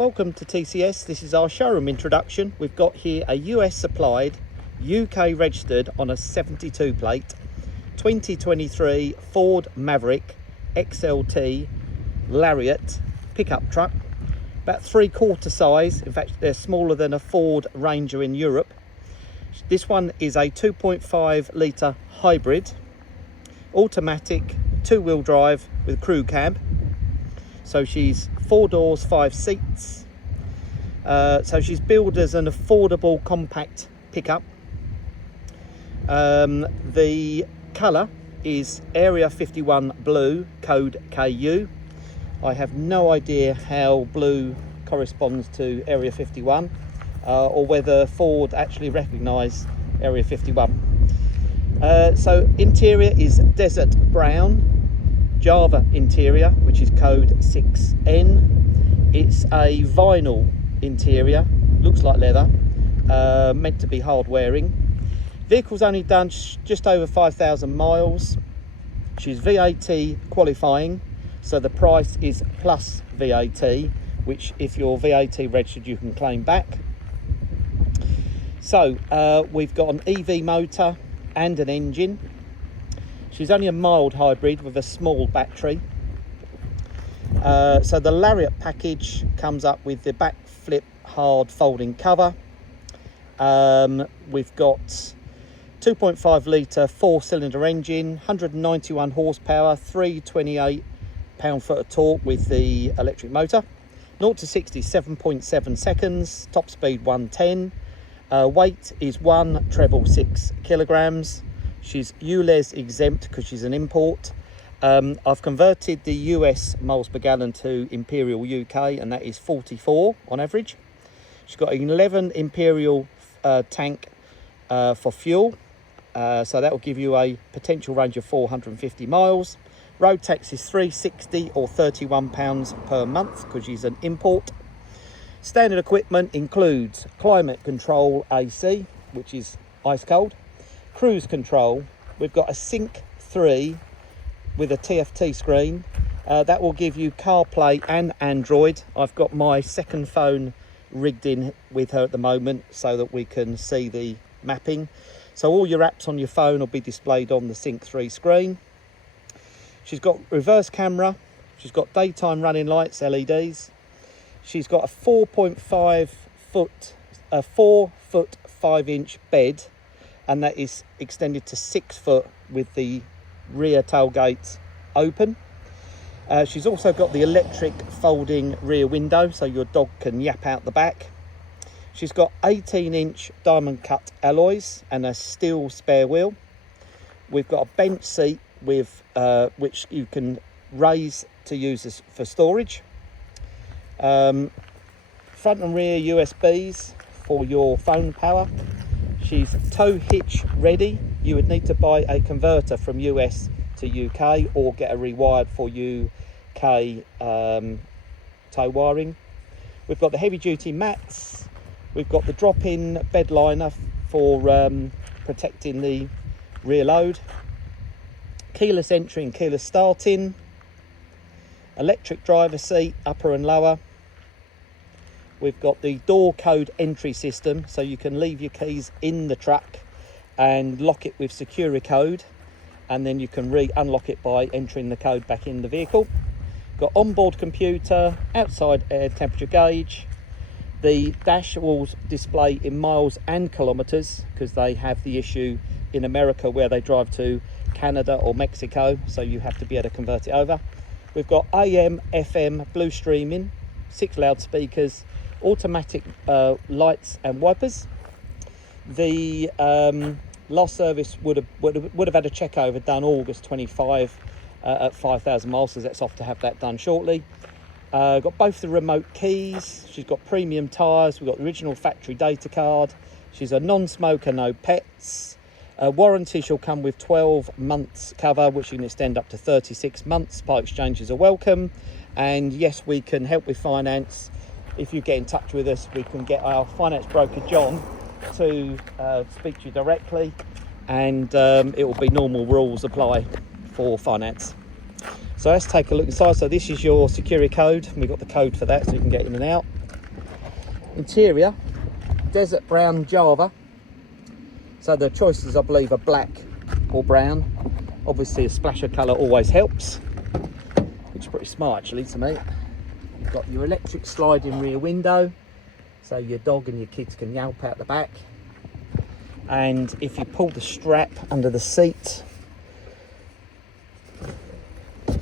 Welcome to TCS. This is our showroom introduction. We've got here a US supplied, UK registered on a 72 plate 2023 Ford Maverick XLT Lariat pickup truck. About 3/4 size. In fact, they're smaller than a Ford Ranger in Europe. This one is a 2.5 litre hybrid, automatic, 2-wheel drive with CrewCab. So she's 4 doors, 5 seats. So she's billed as an affordable compact pickup. The colour is Area51 Blue, code KU. I have no idea how blue corresponds to Area 51 or whether Ford actually recognise Area 51. So interior is desert brown, Java interior, which is code 6N. It's a vinyl interior, looks like leather, meant to be hard wearing. Vehicle's only done just over 5,000 miles. She's VAT qualifying, so the price is plus VAT, which if you're VAT registered you can claim back. So we've got an EV motor and an engine. She's only a mild hybrid with a small battery. So the Lariat package comes up with the back flip hard folding cover. We've got 2.5 litre 4-cylinder engine, 191 horsepower, 328 pound-foot of torque with the electric motor. 0 to 60 7.7 seconds, top speed 110. Weight is 1,666 kilograms. She's ULEZ exempt because she's an import. I've converted the US miles per gallon to Imperial UK, and that is 44 on average. She's got an 11 Imperial tank for fuel, so that will give you a potential range of 450 miles. Road tax is £360 or £31 per month because she's an import. Standard equipment includes climate control AC, which is ice cold. Cruise control, we've got a Sync 3 with a TFT screen. That will give you CarPlay and Android. I've got my second phone rigged in with her at the moment so that we can see the mapping. So all your apps on your phone will be displayed on the Sync 3 screen. She's got reverse camera. She's got daytime running lights, LEDs. She's got a 4.5 foot, a 4 foot 5 inch bed, and that is extended to 6 foot with the rear tailgate open. She's also got the electric folding rear window so your dog can yap out the back. She's got 18-inch diamond cut alloys and a steel spare wheel. We've got a bench seat with which you can raise to use as for storage. Front and rear USBs for your phone power. She's tow hitch ready. You would need to buy a converter from US to UK or get a rewired for UK tow wiring. We've got the heavy duty mats. We've got the drop-in bed liner for protecting the rear load. Keyless entry and keyless starting. Electric driver seat, upper and lower. We've got the door code entry system, so you can leave your keys in the truck and lock it with Securicode, and then you can unlock it by entering the code back in the vehicle. Got onboard computer, outside air temperature gauge. The dash will display in miles and kilometres because they have the issue in America where they drive to Canada or Mexico, so you have to be able to convert it over. We've got AM, FM, blue streaming, 6 loudspeakers, automatic lights and wipers. The last service would have had a check over done August 25 at 5,000 miles, so that's off to have that done shortly. Got both the remote keys. She's got premium tyres. We've got the original factory data card. She's a non-smoker, no pets. Warranty shall come with 12 months cover, which you can extend up to 36 months. Part exchanges are welcome. And yes, we can help with finance. If you get in touch with us, we can get our finance broker, John, to speak to you directly. And it will be normal rules apply for finance. So let's take a look inside. So this is your Securicode. We've got the code for that so you can get in and out. Interior, desert brown Java. So the choices, I believe, are black or brown. Obviously a splash of colour always helps, which is pretty smart actually to me. You've got your electric sliding rear window, so your dog and your kids can yelp out the back. And if you pull the strap under the seat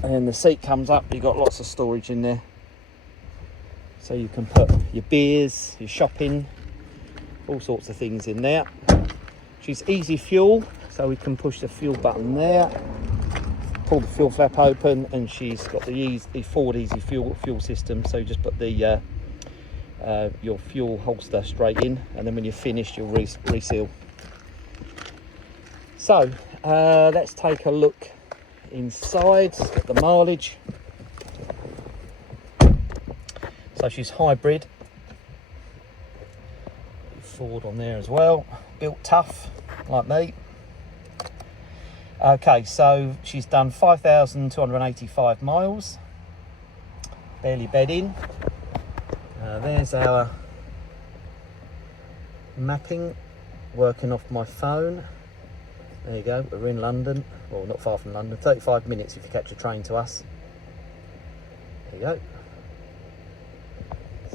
and the seat comes up, you've got lots of storage in there. So you can put your beers, your shopping, all sorts of things in there. She's easy fuel, so we can push the fuel button there, pull the fuel flap open, and she's got the Ford Easy fuel system. So you just put the your fuel holster straight in, and then when you're finished, you'll reseal. So let's take a look inside at the mileage. So she's hybrid, Ford on there as well, built tough like me. Okay, so she's done 5,285 miles, barely bed in. There's our mapping working off my phone. There you go, we're in London, well not far from London, 35 minutes if you catch a train to us. There you go.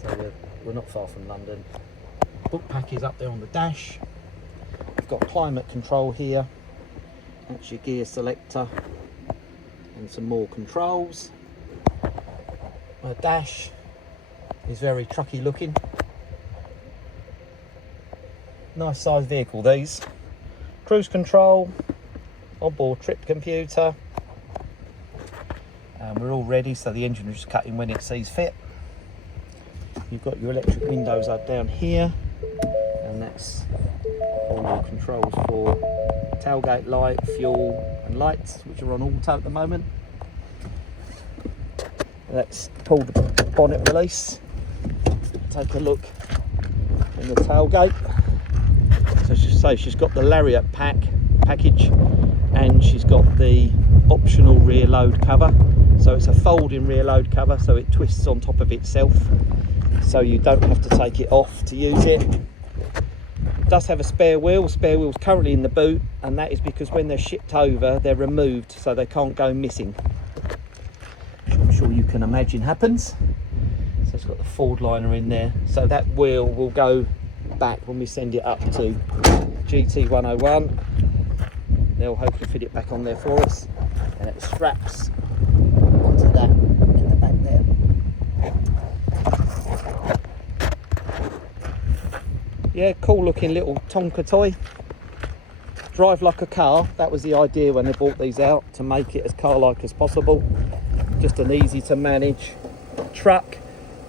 So we're not far from London. Book pack is up there on the dash. We've got climate control here. That's your gear selector and some more controls. My dash is very trucky looking. Nice size vehicle these. Cruise control, onboard trip computer. And we're all ready, so the engine will just cut in when it sees fit. You've got your electric windows up down here, and that's all your controls for tailgate light, fuel and lights, which are on auto at the moment. Let's pull the bonnet release, take a look in the tailgate. So she's got the Lariat package, and she's got the optional rear load cover. So it's a folding rear load cover, so it twists on top of itself, so you don't have to take it off to use it. It does have a spare wheel. Spare wheel's currently in the boot, and that is because when they're shipped over, they're removed, so they can't go missing, which I'm sure you can imagine happens. So it's got the Ford liner in there, so that wheel will go back when we send it up to GT101. They'll hopefully fit it back on there for us, and it straps onto that in the back there. Yeah, cool looking little Tonka toy. Drive like a car. That was the idea when they brought these out, to make it as car-like as possible. Just an easy to manage truck.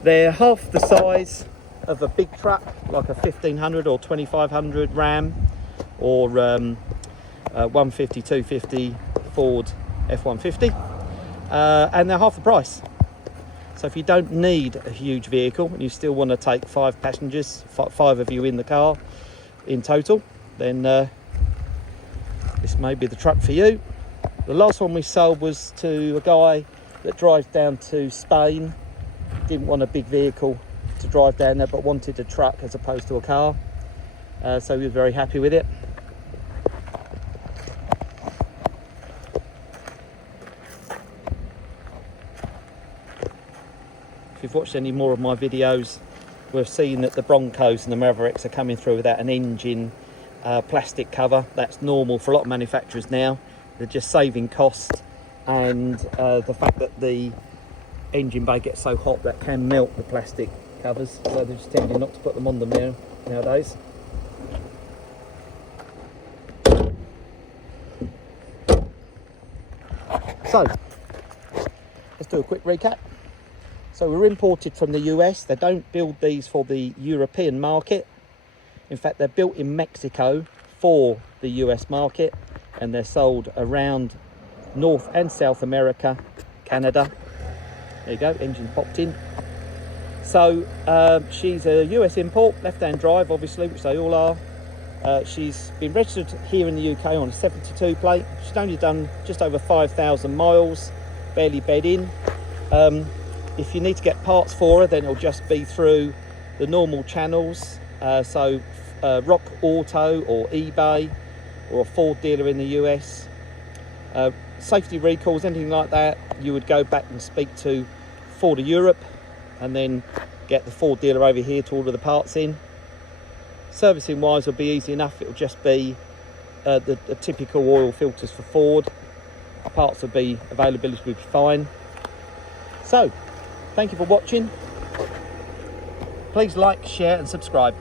They're half the size of a big truck, like a 1500 or 2500 Ram, or 150, 250 Ford F-150, and they're half the price. So if you don't need a huge vehicle and you still want to take 5 passengers, 5 of you in the car in total, then this may be the truck for you. The last one we sold was to a guy that drives down to Spain. Didn't want a big vehicle to drive down there, but wanted a truck as opposed to a car, so he was very happy with it. If you've watched any more of my videos, we've seen that the Broncos and the Mavericks are coming through without an engine plastic cover. That's normal for a lot of manufacturers now. They're just saving cost, and the fact that the engine bay gets so hot that can melt the plastic covers, so they're just tending not to put them on them now nowadays. So let's do a quick recap. So we're imported from the US. They don't build these for the European market. In fact, they're built in Mexico for the US market, and they're sold around North and South America, Canada. There you go, engine popped in. So she's a US import, left-hand drive obviously, which they all are. She's been registered here in the UK on a 72 plate. She's only done just over 5,000 miles, barely bed in. If you need to get parts for her, then it'll just be through the normal channels, so Rock Auto or eBay or a Ford dealer in the US. Safety recalls, anything like that, you would go back and speak to Ford of Europe and then get the Ford dealer over here to order the parts in. Servicing wise will be easy enough. It'll just be the typical oil filters for Ford. Parts will be, availability will be fine. So thank you for watching. Please like, share and subscribe.